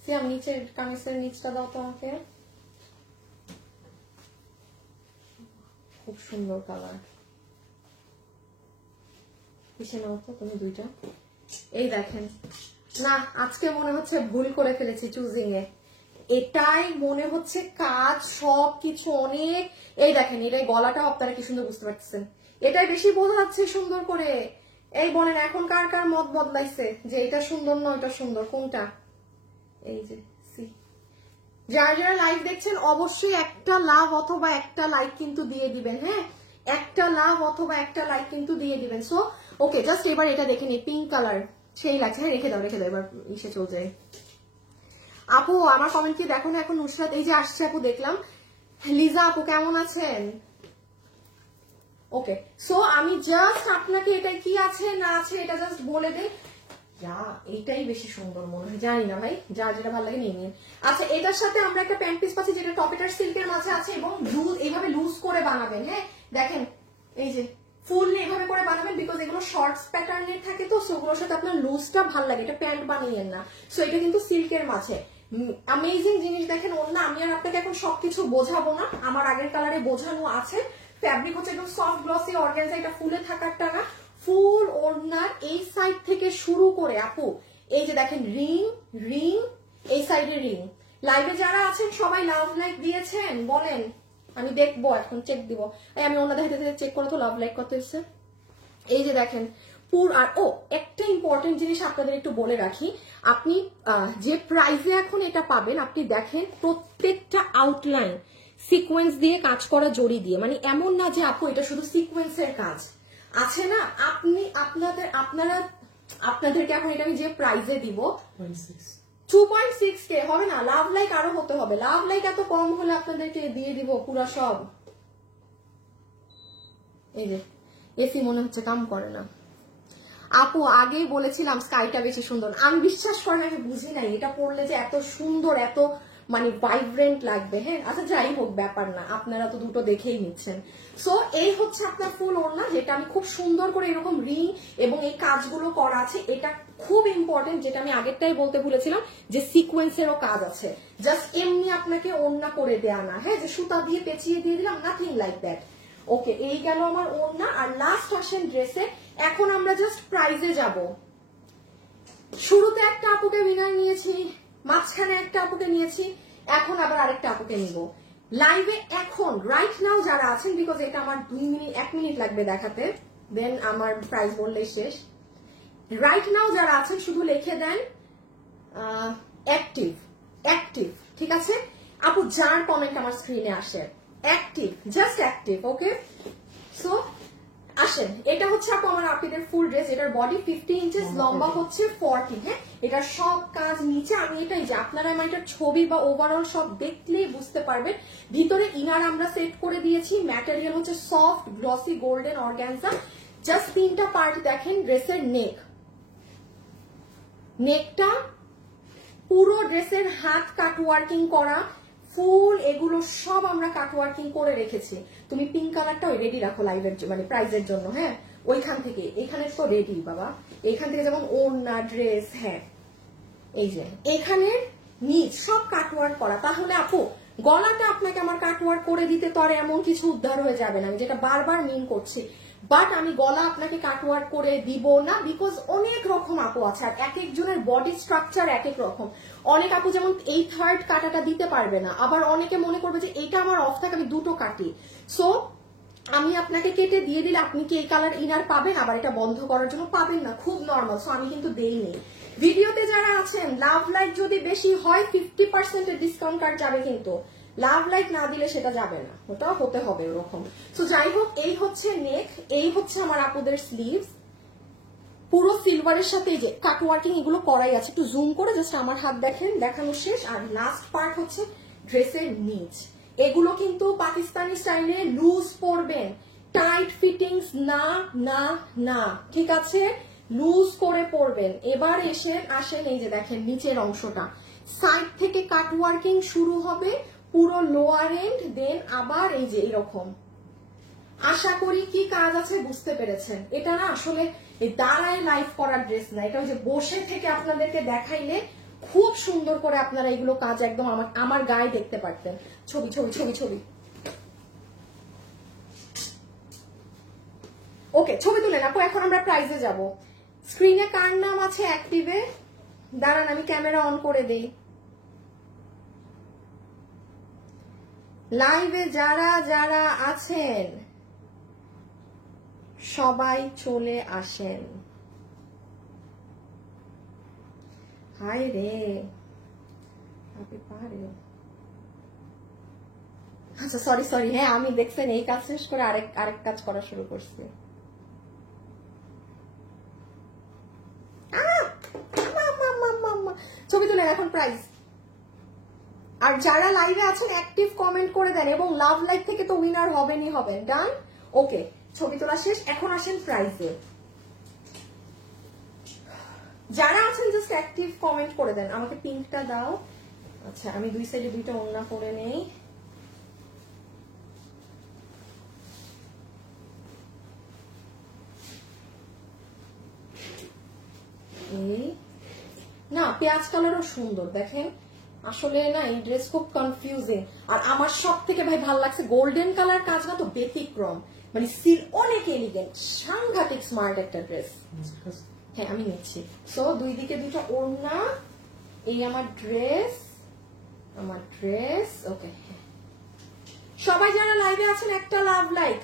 সিয়াম নিচের কামিজের নিচটা দাও তো আমাকে। খুব সুন্দর কালার। পিছে নাও তো তুমি দুইটা। এই দেখেন না, আজকে মনে হচ্ছে ভুল করে ফেলেছি চুজিং এ। এটাই মনে হচ্ছে কাজ সবকিছু অনেক। এই দেখেন এটাই গলাটা আপনারা কি সুন্দর বুঝতে পারতেছেন। এটাই বেশি বোঝা যাচ্ছে সুন্দর করে। এই বলেন এখন কার কার মত বদলাইছে যে এটা সুন্দর না এটা সুন্দর, কোনটা? এই যে সি, যারা যারা লাইভ দেখছেন অবশ্যই একটা লাভ অথবা একটা লাইক কিন্তু দিয়ে দিবেন। হ্যাঁ একটা লাভ অথবা একটা লাইক কিন্তু দিয়ে দিবেন। সো ওকে জাস্ট এবার এটা দেখে নি, পিঙ্ক কালার সেই লাগছে। হ্যাঁ রেখে দাও এবার ইসে চলে যায়। আপু আমার কমেন্ট কি দেখো না এখন? নুসরাত এই যে আসছে আপু, দেখলাম। লিজা আপু কেমন আছেন? ওকে সো আমি জাস্ট আপনাকে এটা কি আছে না আছে এটা জাস্ট বলে দেই। যা এইটাই বেশি সুন্দর মনে হয়, জানি না ভাই, যা যেটা ভালো লাগে নিয়ে নিন। আচ্ছা এটার সাথে আমরা একটা প্যান্ট পিস পাচ্ছি যেটা টপেটার সিল্কের মাঝে আছে এবং এইভাবে লুজ করে বানাবেন। হ্যাঁ দেখেন এই যে ফুল এইভাবে করে বানাবেন বিকজ এগুলো শর্টস প্যাটার্নের থাকে তো, সেগুলোর সাথে আপনার লুজটা ভালো লাগে। এটা প্যান্ট বানিয়েন না। সো এটা কিন্তু সিল্কের মাঝে অ্যামেজিং জিনিস। দেখেন ওড়না আমি আর আপনাকে এখন সবকিছু বোঝাবো না, আমার আগের কালারে বোঝানো আছে। ফ্যাব্রিক হচ্ছে একদম সফট গ্লসি অর্গানজা, এটা ফুলে থাকার টানা। ফুল ওড়নার এই সাইড থেকে শুরু করে আপু এই যে দেখেন রিং রিং, এই সাইডে রিং। লাইভে যারা আছেন সবাই লাভ লাইক দিয়েছেন বলেন? আমি দেখবো এখন, চেক দিব। এই আমি ওনাদের হাতে চেক করো তো লাভ লাইক কত এসেছে। এই যে দেখেন আর ও একটা ইম্পর্টেন্ট জিনিস আপনাদের একটু বলে রাখি, আপনি যে প্রাইসে এখন এটা পাবেন আপনি দেখেন প্রত্যেকটা আউটলাইন সিকোয়েন্স দিয়ে কাজ করা, জড়ি দিয়ে। মানে এমন না যে আপু এটা শুধু সিকোয়েন্সের কাজ আছে না। আপনি আপনাদেরকে এখন এটা আমি যে প্রাইসে দিব 2.6K হবে না, লাভ লাইক আরো হতে হবে। লাভ লাইক এত কম হলে আপনাদেরকে দিয়ে দিব পুরা সব। এই যে এসি মনে হচ্ছে কাম করে না। আপু আগেই বলেছিলাম স্কাইটা বেশি সুন্দর। আমি বিশ্বাস করেন আমি বুঝি নাই এটা পরলে যে এত সুন্দর, এত মানে ভাইব্রেন্ট লাগবে। হ্যাঁ আচ্ছা যাই হোক ব্যাপার না, আপনারা তো দুটো দেখেই নিচ্ছেন। সো এই হচ্ছে আপনার ফুল ওড়না, যেটা আমি খুব সুন্দর করে এরকম রিং এবং এই কাজগুলো করা আছে। এটা খুব ইম্পর্টেন্ট, যেটা আমি আগেরটাই বলতে ভুলেছিলাম যে সিকোয়েন্সেরও কাজ আছে। জাস্ট এমনি আপনাকে ওড়না করে দেয়া না, হ্যাঁ যে সুতা দিয়ে পেঁচিয়ে দিয়ে দিলাম, নাথিং লাইক দ্যাট। ওকে এই গেল আমার ওড়না। আর লাস্ট আসেন ড্রেসে। এখন আমরা জাস্ট প্রাইজে যাব। শুরুতে একটা আপুকে উইনার নিয়েছি, মাঝখানে একটা আপুকে নিয়েছি, এখন আবার আরেকটা আপুকে নিব লাইভে। এখন রাইট নাও যারা আছেন, বিকজ এটা আমার 1 মিনিট লাগবে দেখাতে, দেন আমার প্রাইজ বললেই শেষ। রাইট নাও যারা আছেন শুধু লিখে দেন অ্যাক্টিভ অ্যাক্টিভ, ঠিক আছে আপু? যার কমেন্ট আমার স্ক্রিনে আসে active, just active. Okay so আসেন, এটা হচ্ছে আপু আমার আপিদের ফুল ড্রেস। এটার বডি 50 ইঞ্চেস, লম্বা হচ্ছে 40। হ্যাঁ এটা সব কাজ নিচে আমি এটাই যে আপনারা আমার এটার ছবি বা ওভারঅল সব দেখলেই বুঝতে পারবেন। ভিতরে ইনার আমরা সেট করে দিয়েছি, ম্যাটেরিয়াল হচ্ছে soft glossy golden organza. Just 3টা পার্ট দেখেন, ড্রেসের নেকটা পুরো ড্রেসের হাত কাটওয়ার্কিং করা, ফুল এগুলো সব আমরা কাটওয়ার্কিং করে রেখেছি। তুমি পিঙ্ক কালারটা ওই রেডি রাখো লাইভের মানে প্রাইজের জন্য, হ্যাঁ ওইখান থেকে, এখানে তো রেডি বাবা, এখান থেকে যেমন ওড়না ড্রেস, হ্যাঁ এই যে এখানে নিচ সব কাটওয়ার্ক করা। তাহলে আপু গলাটা আপনাকে আমার কাটওয়ার্ক করে দিতে তো আর এমন কিছু উদ্ধার হয়ে যাবে না, আমি যেটা বারবার মিন করছি, বাট আমি গলা আপনাকে কাটওয়ার্ক করে দিব না, বিকজ অনেক রকম আপু আছে আর এক একজনের বডি স্ট্রাকচার এক এক রকম। অনেক আপু যেমন এই থার্ড কাটাটা দিতে পারবে না, আবার অনেকে মনে করবে যে এটা আমার অফ থাকে আমি দুটো কাটি, সো আমি আপনাকে কেটে দিয়ে দিলে আপনি কি এই কালার ইনার পাবেন, আবার এটা বন্ধ করার জন্য পাবেন না, খুব নর্মাল। সো আমি কিন্তু দেইনি। ভিডিওতে যারা আছেন লাভ লাইক যদি বেশি হয় 50% এর ডিসকাউন্ট কার্ড যাবে, কিন্তু লাভ লাইক না দিলে সেটা যাবে না, ওটা হতে হবে ওরকম। তো যাই হোক, এই হচ্ছে নেক, এই হচ্ছে আমার আপুদের স্লিভস, পুরো সিলভারের সাথে এই যে কাটওয়ার্কিং এগুলো করাই আছে। একটু জুম করে জাস্ট আমার হাত দেখেন, দেখানো শেষ। আর লাস্ট পার্ট হচ্ছে ড্রেসের নিচ, এগুলো কিন্তু পাকিস্তানি স্টাইলে লুজ পরবেন, টাইট ফিটিংস না না না, ঠিক আছে, লুজ করে পরবেন। এবার আসেন এই যে দেখেন নিচের অংশটা, সাইড থেকে কাটওয়ার্কিং শুরু হবে পুরো লোয়ার এন্ড, দেন আবার এই যে এরকম। আশা করি কি কাজ আছে বুঝতে পেরেছেন। এটা না আসলে এই দাঁড়ায় লাইভ করার ড্রেস না, এটা যে বসে থেকে আপনাদেরকে দেখাইলে খুব সুন্দর করে আপনারা এগুলো কাজ একদম আমার গায়ে দেখতে পারতেন। ছবি ছবি ছবি ছবি, ওকে ছবি তুলেন আপু। এখন আমরা প্রাইজে যাব। স্ক্রিনে কার নাম আছে অ্যাক্টিভে? দাঁড়ান আমি ক্যামেরা অন করে দেই। লাইভে যারা যারা আছেন সবাই চলে আসেন। হাই রে আপনি পারে, আচ্ছা সরি সরি, হ্যাঁ আমি দেখছেন এই কাজ শেষ করে আরেক কাজ করা শুরু করছি। ছবি তুলেন এখন প্রাইস। আর যারা লাইভে আছেন অ্যাক্টিভ কমেন্ট করে দেন, এবং লাভ লাইভ থেকে তো উইনার হবেনই হবেন। ডান, ওকে ছবি তোলা শেষ। এখন আসেন প্রাইসে। যারা আছেন জাস্ট অ্যাক্টিভ কমেন্ট করে দেন। আমাকে পিঙ্কটা দাও। আচ্ছা আমি দুই সাইডে দুইটা ওড়না পরে নেই। এই না পেঁয়াজ কালারও সুন্দর দেখেন, আসলে না এই ড্রেস খুব কনফিউজিং। আর আমার সব থেকে ভাই ভালো লাগছে গোল্ডেন কালার কাজ না তো ব্যতিক্রম, মানে সিল অনেক এলিগেন্ট, সাংঘাতিক স্মার্ট একটা ড্রেস। হ্যাঁ আমি নিচ্ছি। সো দুই দিকে দুটো ওড়না, এই আমার ড্রেস ওকে। সবাই যারা লাইভে আছেন একটা লাভ লাইক।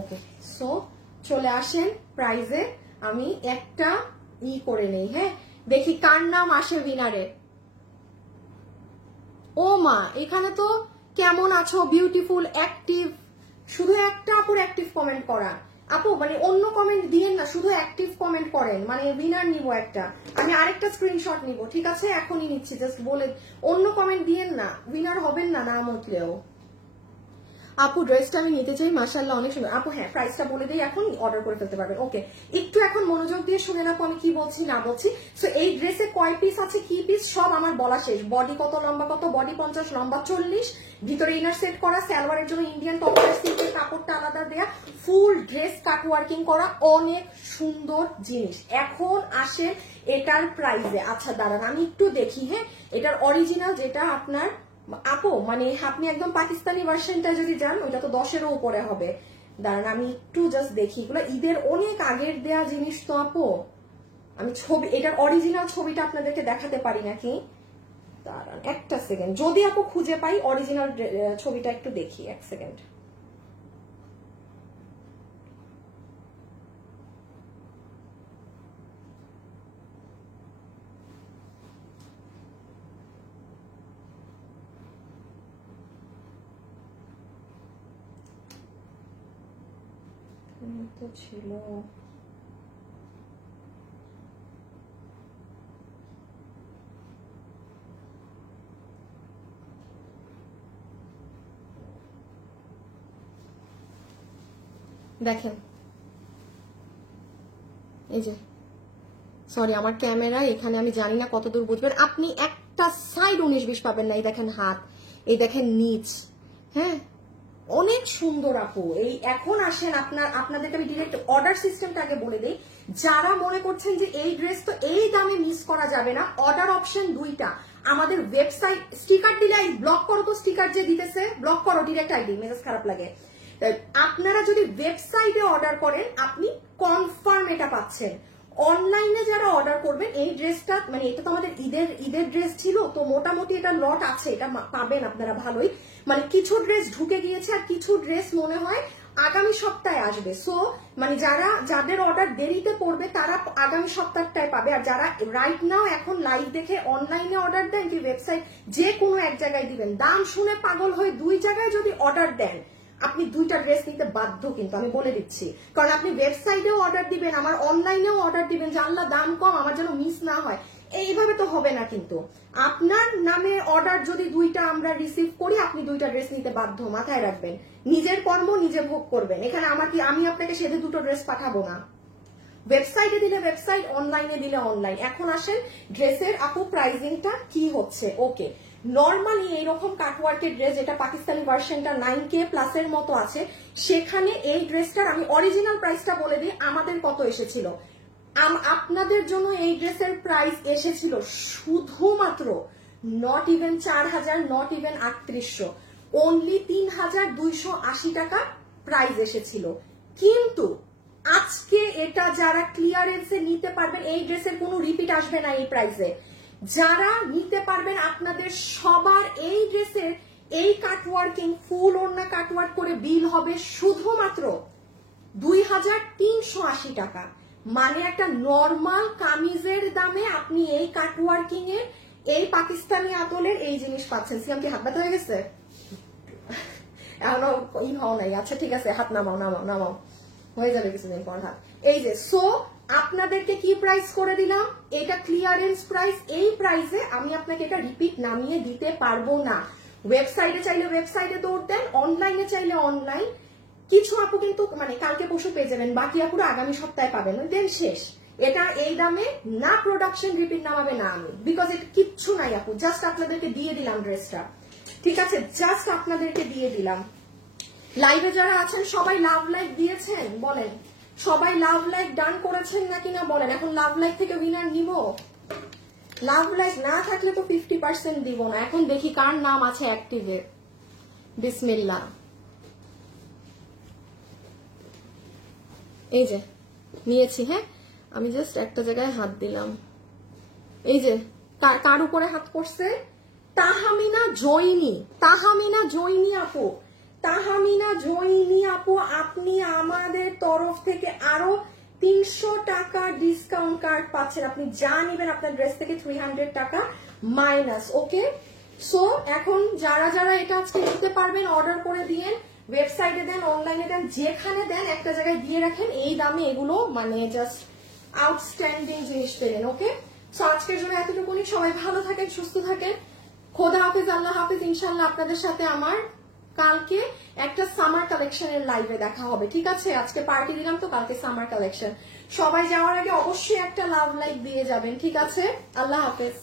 ওকে সো চলে আসেন প্রাইজে। আমি একটা করে নেই, হ্যাঁ দেখি কার নাম আসে উইনারে। ও মা এখানে তো কেমন আছো বিউটিফুল অ্যাক্টিভ, শুধু একটা আপুর অ্যাক্টিভ কমেন্ট করা। আপু মানে অন্য কমেন্ট দিয়েন না, শুধু অ্যাক্টিভ কমেন্ট করেন, মানে উইনার নিব একটা। আমি আরেকটা স্ক্রিনশট নিব, ঠিক আছে এখনই নিচ্ছি, জাস্ট বলে অন্য কমেন্ট দিয়েন না, উইনার হবেন না না মতলেও। আপু ড্রেসটা আমি নিতে চাই, মাশাআল্লাহ অনেক সুন্দর। আপু হ্যাঁ প্রাইসটা বলে দিই, এখন অর্ডার করে ফেলতে পারবেন। ওকে একটু এখন মনোযোগ দিয়ে শুনেন আপু আমি কি বলছি না বলছি। সো এই ড্রেসে কয় পিস আছে কি পিস সব আমার বলা শেষ। বডি কত লম্বা কত, বডি 50 লম্বা 40, ভিতরে ইনার সেট করা, সালোয়ারের জন্য ইন্ডিয়ান টপার সিল্কের কাপড়টা আলাদা দেয়া, ফুল ড্রেস কাট ওয়ার্কিং করা, অনেক সুন্দর জিনিস। এখন আসে এটার প্রাইসে। আচ্ছা দাঁড়ান আমি একটু দেখি, হ্যাঁ এটার অরিজিনাল যেটা আপনার আপু মানে আপনি একদম পাকিস্তানি ভার্সনটা যদি যান ওইটা তো 10-এরও উপরে হবে। দাঁড়ান আমি একটু জাস্ট দেখি, এগুলো ঈদের অনেক আগের দেয়া জিনিস তো আপু, আমি ছবি এটার অরিজিনাল ছবিটা আপনাদেরকে দেখাতে পারি নাকি, দাঁড়ান একটা সেকেন্ড, যদি আপু খুঁজে পাই অরিজিনাল ছবিটা একটু দেখি, এক সেকেন্ড। তো ছিল দেখেন, এই যে সরি আমার ক্যামেরা এখানে, আমি জানি না কতদূর বুঝবেন, আপনি একটা সাইড 19-20 পাবেন না। এই দেখেন হাত, এই দেখেন নিচ, হ্যাঁ অনেক সুন্দর আপু। এই এখন আসেন আপনাদেরকে আমি ডিরেক্ট অর্ডার সিস্টেমটা আগে বলে দিই। যারা মনে করছেন যে এই ড্রেস তো এই দামে মিস করা যাবে না, অর্ডার অপশন দুইটা আমাদের ওয়েবসাইট। স্টিকার দিলে ব্লক করো তো, স্টিকার যে দিতেছে ব্লক করো, ডিরেক্ট আইডি, মেসেজ খারাপ লাগে। আপনারা যদি ওয়েবসাইটে অর্ডার করেন আপনি কনফার্ম এটা পাচ্ছেন। অনলাইনে যারা অর্ডার করবেন এই ড্রেসটা, মানে এটা তো আমাদের ঈদের ড্রেস ছিল, তো মোটামুটি এটা লট আছে, এটা পাবেন আপনারা ভালোই। মানে কিছু ড্রেস ঢুকে গিয়েছে আর কিছু ড্রেস মনে হয় আগামী সপ্তাহে আসবে। সো মানে যাদের অর্ডার দেরিতে পড়বে তারা আগামী সপ্তাহটায় পাবে। আর যারা রাইট নাও এখন লাইভ দেখে অনলাইনে অর্ডার দেন কি ওয়েবসাইট, যে কোনো এক জায়গায় দিবেন, দাম শুনে পাগল হয়ে 2 জায়গায় যদি অর্ডার দেন আপনি 2টা ড্রেস নিতে বাধ্য, কিন্তু আমি বলে দিচ্ছি। কারণ আপনি ওয়েবসাইটেও অর্ডার দিবেন, আমার অনলাইনেও অর্ডার দিবেন, জানলা দাম কম আমার যেন মিস না হয়, এইভাবে তো হবে না। কিন্তু আপনার নামে অর্ডার যদি 2টা আমরা রিসিভ করি, আপনি 2টা ড্রেস নিতে বাধ্য, মাথায় রাখবেন। নিজের কর্ম নিজে ভোগ করবেন। এখানে আমি আপনাকে সেধে 2টো ড্রেস পাঠাবো না। ওয়েবসাইটে দিলে ওয়েবসাইট, অনলাইনে দিলে অনলাইন। এখন আসেন ড্রেসের আপু প্রাইসিংটা কি হচ্ছে। ওকে, নর্মালি এইরকম কাটওয়ার্কের ড্রেস, যেটা পাকিস্তানি ভার্সনটা 9K প্লাসের মতো আছে, সেখানে এই ড্রেসটার আমি অরিজিনাল প্রাইসটা বলে দিই আমাদের কত এসেছিল। আপনাদের জন্য এই ড্রেসের প্রাইস এসেছিল শুধুমাত্র not even 4000, not even 3800, only 3280 টাকা প্রাইস এসেছিল। কিন্তু আজকে এটা যারা ক্লিয়ারেন্সে নিতে পারবেন, এই ড্রেসের কোনো রিপিট আসবে না এই প্রাইসে। যারা নিতে পারবেন আপনাদের সবার এই ড্রেসের এই কাটওয়ার্কিং ফুল ওড়না কাটওয়ার্ক করে বিল হবে শুধুমাত্র 2380 টাকা। মানে একটা নর্মাল কামিজের দামে আপনি এই কাটওয়ার্কিং এর, এই পাকিস্তানি আদলের এই জিনিস পাচ্ছেন। সিয়াম কি হাত ব্যথা হয়ে গেছে? এখনো হও নাই। আচ্ছা ঠিক আছে, হাত নামাও নামাও নামাও, হয়ে যাবে কিছুদিন পর হাত। এই যে সো আপনাদেরকে কি প্রাইস করে দিলাম, এটা ক্লিয়ারেন্স প্রাইস। এই প্রাইসে আমি আপনাকে এটা রিপিট নামিয়ে দিতে পারবো না। ওয়েবসাইটে চাইলে ওয়েবসাইটে দৌড় দেন, অনলাইনে চাইলে অনলাইন। কিছু আপু কিন্তু মানে কালকে পরশু পেয়ে যাবেন, বাকি আপুরা আগামী সপ্তাহে পাবেন, দেন শেষ। এটা এই দামে না প্রোডাকশন রিপিট নামাবে না আমি, বিকজ এটা কিচ্ছু নাই আপু, জাস্ট আপনাদেরকে দিয়ে দিলাম ড্রেসটা। ঠিক আছে, জাস্ট আপনাদেরকে দিয়ে দিলাম। লাইভে যারা আছেন সবাই লাভ লাইক দিয়েছেন বলেন, সবাই লাভ লাইক ডান করেছেন নাকি না বলেন। এখন লাভ লাইক থেকে উইনার নিব, লাভ লাইক না থাকলে তো 50% দিব না। এখন দেখি কার নাম আছে অ্যাক্টিভে। বিসমিল্লাহ। এই যে নিয়েছি, হ্যাঁ আমি জাস্ট একটা জায়গায় হাত দিলাম। এই যে কার উপরে হাত পড়ছে, তাহমিনা জয়নি, তাহমিনা জয়নি আপু, তাহমিনা জয়নি আপু, আপনি আমাদের তরফ থেকে আরো 300 টাকা ডিসকাউন্ট কার্ড পাচ্ছেন। আপনি যা নিবেন আপনার ড্রেস থেকে 300 টাকা মাইনাস। ওকে, সো এখন যারা যারা এটা আজকে নিতে পারবেন অর্ডার করে দিয়েন, ওয়েবসাইটে দেন, অনলাইনে দেন, যেখানে দেন একটা জায়গায় দিয়ে রাখেন। এই দামে এগুলো মানে জাস্ট আউটস্ট্যান্ডিং জিনিস পেলেন। ওকে, সো আজকের জন্য এতটুকুনি। সবাই ভালো থাকেন, সুস্থ থাকেন, খোদা হাফেজ, আল্লাহ হাফেজ। ইনশাল্লাহ আপনাদের সাথে আমার কালকে একটা সামার কালেকশনের লাইভে দেখা হবে। ঠিক আছে, আজকে পার্টি দিলাম তো কালকে সামার কালেকশন। সবাই যাওয়ার আগে অবশ্যই একটা লাভ লাইক দিয়ে যাবেন। ঠিক আছে, আল্লাহ হাফেজ।